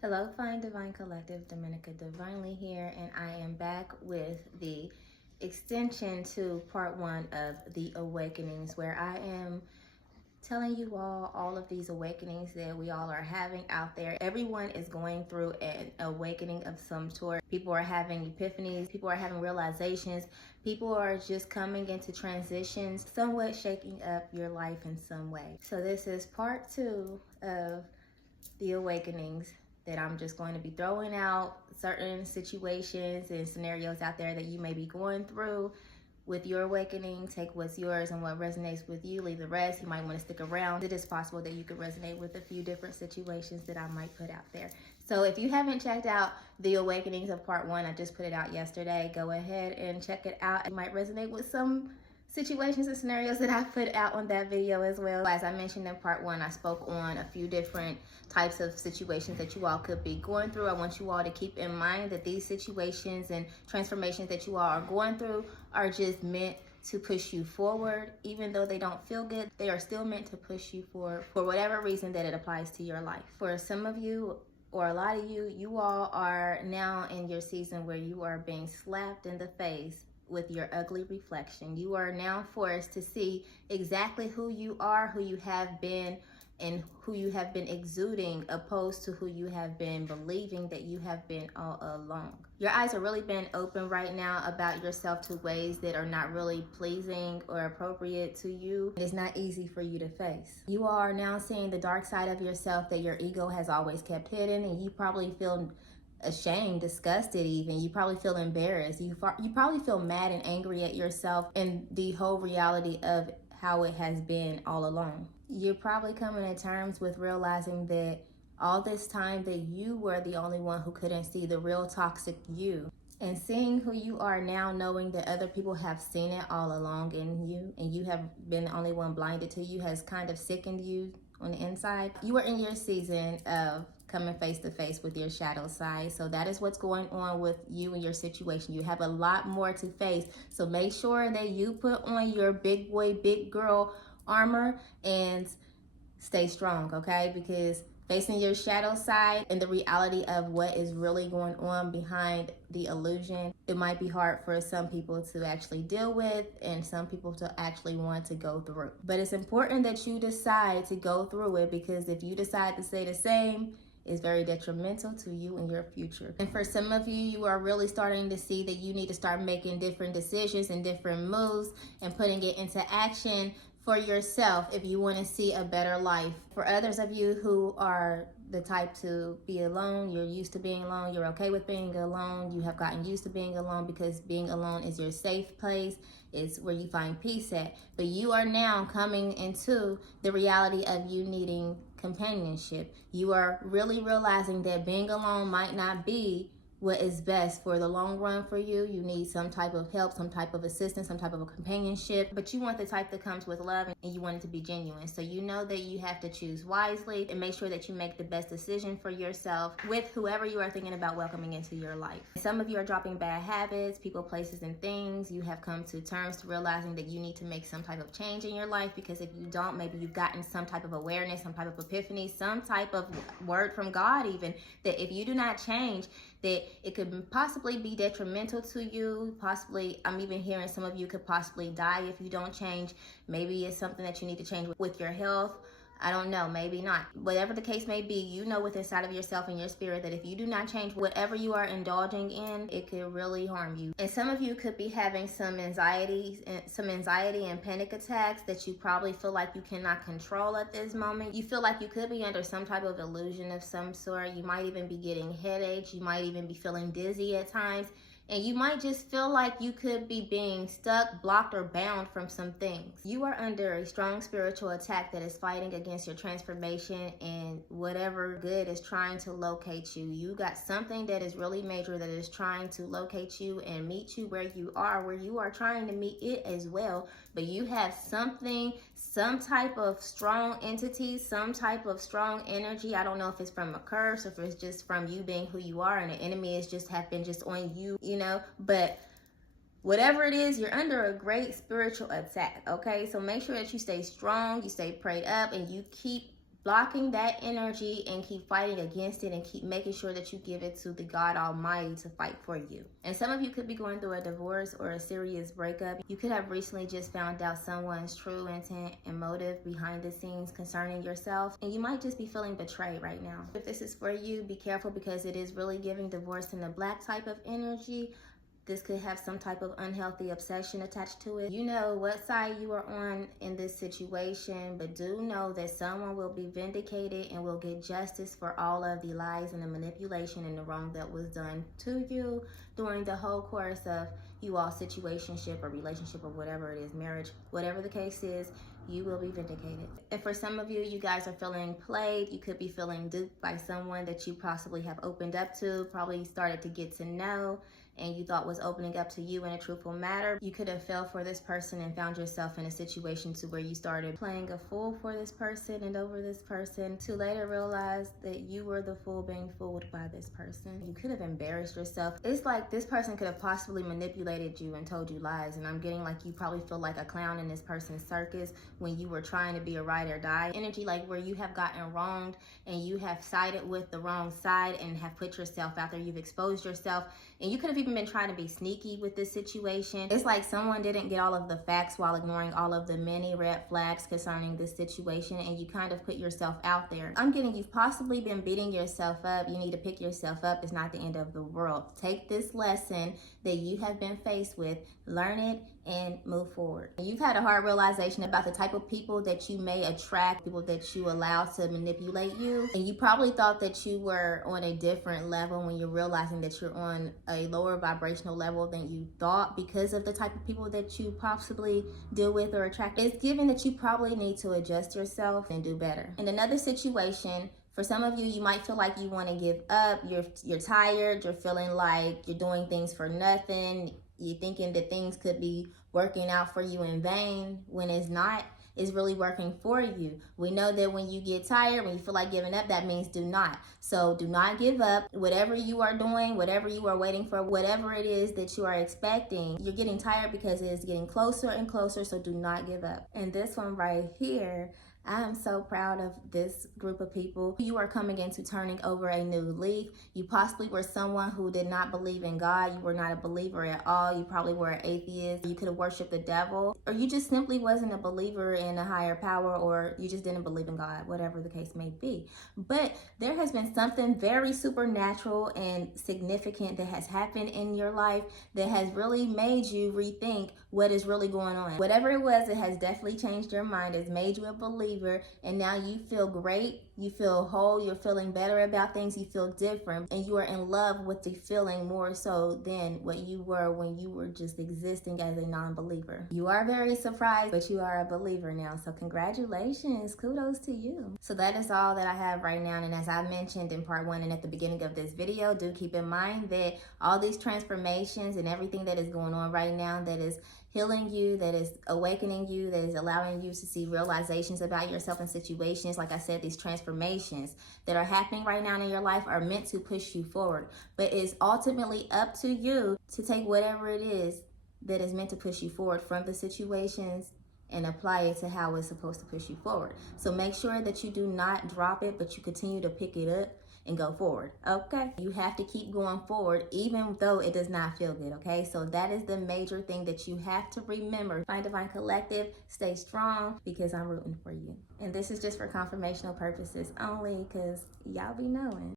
Hello, Fine Divine Collective, Dominica Divinely here, and I am back with the extension to part one of the awakenings, where I am telling you all of these awakenings that we all are having out there. Everyone is going through an awakening of some sort. People are having epiphanies, people are having realizations, people are just coming into transitions, somewhat shaking up your life in some way. So this is part two of the awakenings that I'm just going to be throwing out certain situations and scenarios out there that you may be going through with your awakening. Take what's yours and what resonates with you, leave the rest. You might want to stick around. It is possible that you could resonate with a few different situations that I might put out there. So if you haven't checked out the awakenings of part one, I just put it out yesterday, go ahead and check it out. It might resonate with some situations and scenarios that I put out on that video as well. As I mentioned in part one, I spoke on a few different types of situations that you all could be going through. I want you all to keep in mind that these situations and transformations that you all are going through are just meant to push you forward. Even though they don't feel good, they are still meant to push you forward for whatever reason that it applies to your life. For some of you, or a lot of you, you all are now in your season where you are being slapped in the face with your ugly reflection. You are now forced to see exactly who you are, who you have been, and who you have been exuding, opposed to who you have been believing that you have been all along. Your eyes are really been open right now about yourself to ways that are not really pleasing or appropriate to you. It's not easy for you to face. You are now seeing the dark side of yourself that your ego has always kept hidden, and you probably feel ashamed, disgusted even. You probably feel embarrassed. You probably feel mad and angry at yourself and the whole reality of how it has been all along. You're probably coming to terms with realizing that all this time that you were the only one who couldn't see the real toxic you. And seeing who you are now, knowing that other people have seen it all along in you and you have been the only one blinded to you, has kind of sickened you on the inside. You are in your season of coming face to face with your shadow side. So that is what's going on with you and your situation. You have a lot more to face. So make sure that you put on your big boy, big girl armor and stay strong, okay? Because facing your shadow side and the reality of what is really going on behind the illusion, it might be hard for some people to actually deal with and some people to actually want to go through. But it's important that you decide to go through it, because if you decide to stay the same, it's very detrimental to you and your future. And for some of you, you are really starting to see that you need to start making different decisions and different moves and putting it into action for yourself if you want to see a better life. For others of you who are the type to be alone, you're used to being alone, you're okay with being alone, you have gotten used to being alone because being alone is your safe place, it's where you find peace at. But you are now coming into the reality of you needing companionship. You are really realizing that being alone might not be what is best for the long run for you. You need some type of help, some type of assistance, some type of a companionship, but you want the type that comes with love and you want it to be genuine. So you know that you have to choose wisely and make sure that you make the best decision for yourself with whoever you are thinking about welcoming into your life. Some of you are dropping bad habits, people, places, and things. You have come to terms to realizing that you need to make some type of change in your life, because if you don't, maybe you've gotten some type of awareness, some type of epiphany, some type of word from God even, that if you do not change, that it could possibly be detrimental to you. Possibly, I'm even hearing some of you could possibly die if you don't change. Maybe it's something that you need to change with your health. I don't know, maybe not. Whatever the case may be, you know within inside of yourself and your spirit that if you do not change whatever you are indulging in, it could really harm you. And some of you could be having some anxiety and panic attacks that you probably feel like you cannot control at this moment. You feel like you could be under some type of illusion of some sort. You might even be getting headaches. You might even be feeling dizzy at times. And you might just feel like you could be being stuck, blocked, or bound from some things. You are under a strong spiritual attack that is fighting against your transformation and whatever good is trying to locate you. You got something that is really major that is trying to locate you and meet you where you are trying to meet it as well. But you have something, some type of strong entity, some type of strong energy. I don't know if it's from a curse or if it's just from you being who you are and the enemy is just have been just on you, but whatever it is, you're under a great spiritual attack, okay? So make sure that you stay strong, you stay prayed up, and you keep blocking that energy and keep fighting against it and keep making sure that you give it to the God Almighty to fight for you. And some of you could be going through a divorce or a serious breakup. You could have recently just found out someone's true intent and motive behind the scenes concerning yourself, and you might just be feeling betrayed right now. If this is for you, be careful, because it is really giving divorce in the black type of energy. This could have some type of unhealthy obsession attached to it. You know what side you are on in this situation, but do know that someone will be vindicated and will get justice for all of the lies and the manipulation and the wrong that was done to you during the whole course of you all situationship or relationship or whatever it is, marriage, whatever the case is. You will be vindicated. And for some of you, you guys are feeling played. You could be feeling duped by someone that you possibly have opened up to, probably started to get to know, and you thought was opening up to you in a truthful matter. You could have fell for this person and found yourself in a situation to where you started playing a fool for this person and over this person, to later realize that you were the fool being fooled by this person. You could have embarrassed yourself. It's like this person could have possibly manipulated you and told you lies, and I'm getting like you probably feel like a clown in this person's circus when you were trying to be a ride or die energy, like where you have gotten wronged and you have sided with the wrong side and have put yourself out there. You've exposed yourself, and you could have even been trying to be sneaky with this situation. It's like someone didn't get all of the facts while ignoring all of the many red flags concerning this situation, and you kind of put yourself out there. I'm getting you've possibly been beating yourself up. You need to pick yourself up. It's not the end of the world. Take this lesson that you have been faced with, learn it, and move forward. You've had a hard realization about the type of people that you may attract, people that you allow to manipulate you. And you probably thought that you were on a different level when you're realizing that you're on a lower vibrational level than you thought because of the type of people that you possibly deal with or attract. It's given that you probably need to adjust yourself and do better. In another situation, for some of you, you might feel like you want to give up. You're tired. You're feeling like you're doing things for nothing. You're thinking that things could be working out for you in vain when it's not. It's really working for you. We know that when you get tired, when you feel like giving up, that means do not. So do not give up. Whatever you are doing, whatever you are waiting for, whatever it is that you are expecting, you're getting tired because it is getting closer and closer. So do not give up. And this one right here, I am so proud of this group of people. You are coming into turning over a new leaf. You possibly were someone who did not believe in God. You were not a believer at all. You probably were an atheist. You could have worshiped the devil, or you just simply wasn't a believer in a higher power, or you just didn't believe in God, whatever the case may be. But there has been something very supernatural and significant that has happened in your life that has really made you rethink what is really going on. Whatever it was, it has definitely changed your mind. It's made you a believer, and now you feel great. You feel whole. You're feeling better about things. You feel different, and you are in love with the feeling more so than what you were when you were just existing as a non-believer. You are very surprised, but you are a believer now. So congratulations. Kudos to you. So that is all that I have right now. And as I mentioned in part 1 and at the beginning of this video, do keep in mind that all these transformations and everything that is going on right now that is healing you, that is awakening you, that is allowing you to see realizations about yourself and situations. Like I said, these transformations that are happening right now in your life are meant to push you forward. But it's ultimately up to you to take whatever it is that is meant to push you forward from the situations and apply it to how it's supposed to push you forward. So make sure that you do not drop it, but you continue to pick it up and go forward. Okay, you have to keep going forward even though it does not feel good. Okay, so that is the major thing that you have to remember. Find Divine Collective, stay strong, because I'm rooting for you. And this is just for confirmational purposes only, because y'all be knowing.